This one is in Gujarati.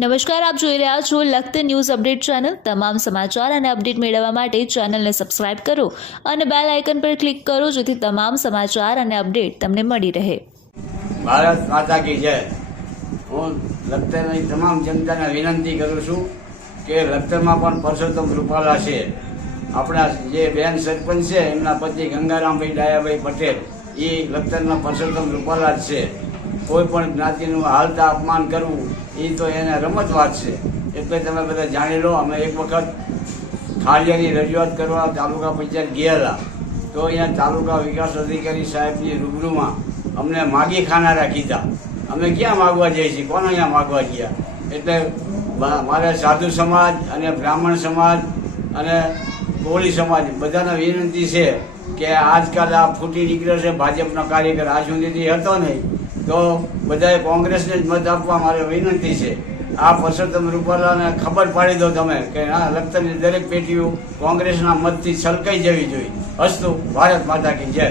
નમસ્કાર, આપ જોઈ રહ્યા છો લખત ન્યૂઝ અપડેટ ચેનલ। તમામ સમાચાર અને અપડેટ મેળવવા માટે ચેનલને સબસ્ક્રાઇબ કરો અને બેલ આઇકન પર ક્લિક કરો જેથી તમામ સમાચાર અને અપડેટ તમને મળી રહે। ભારત માતા કી જય। હું લખતરની તમામ જનતાને વિનંતી કરું છું કે લખતરમાં પણ પરસોત્તમ રૂપાલા છે, આપણા જે બેન સરપંચ છે એમના પતિ ગંગારામભાઈ ડાયાભાઈ પટેલ, એ લખતરના પરસોત્તમ રૂપાલા જ છે। કોઈ પણ જ્ઞાતિનું હાલતા અપમાન કરવું એ તો એને રમત વાત છે, એટલે તમે બધા જાણી લો। અમે એક વખત ખાડિયાની રજૂઆત કરવા તાલુકા પંચાયત ગયેલા, તો અહીંયા તાલુકા વિકાસ અધિકારી સાહેબની રૂબરૂમાં અમને માગી ખાનારા કીધા। અમે ક્યાં માગવા જઈએ છીએ, કોને અહીંયા માગવા ગયા? એટલે મારે સાધુ સમાજ અને બ્રાહ્મણ સમાજ અને કોળી સમાજ બધાને વિનંતી છે કે આજકાલ આ ફૂટી નીકળ્યો છે ભાજપનો કાર્યકર, આ સુધીથી હતો નહીં, તો બધાએ કોંગ્રેસને જ મત આપવા મારે વિનંતી છે। આ પરસોત્તમ રૂપાલાને ખબર પાડી દો તમે કે આ લખતરની દરેક પેટીઓ કોંગ્રેસના મતથી છલકાઈ જવી જોઈએ। અસ્તુ, ભારત માતા કી જય।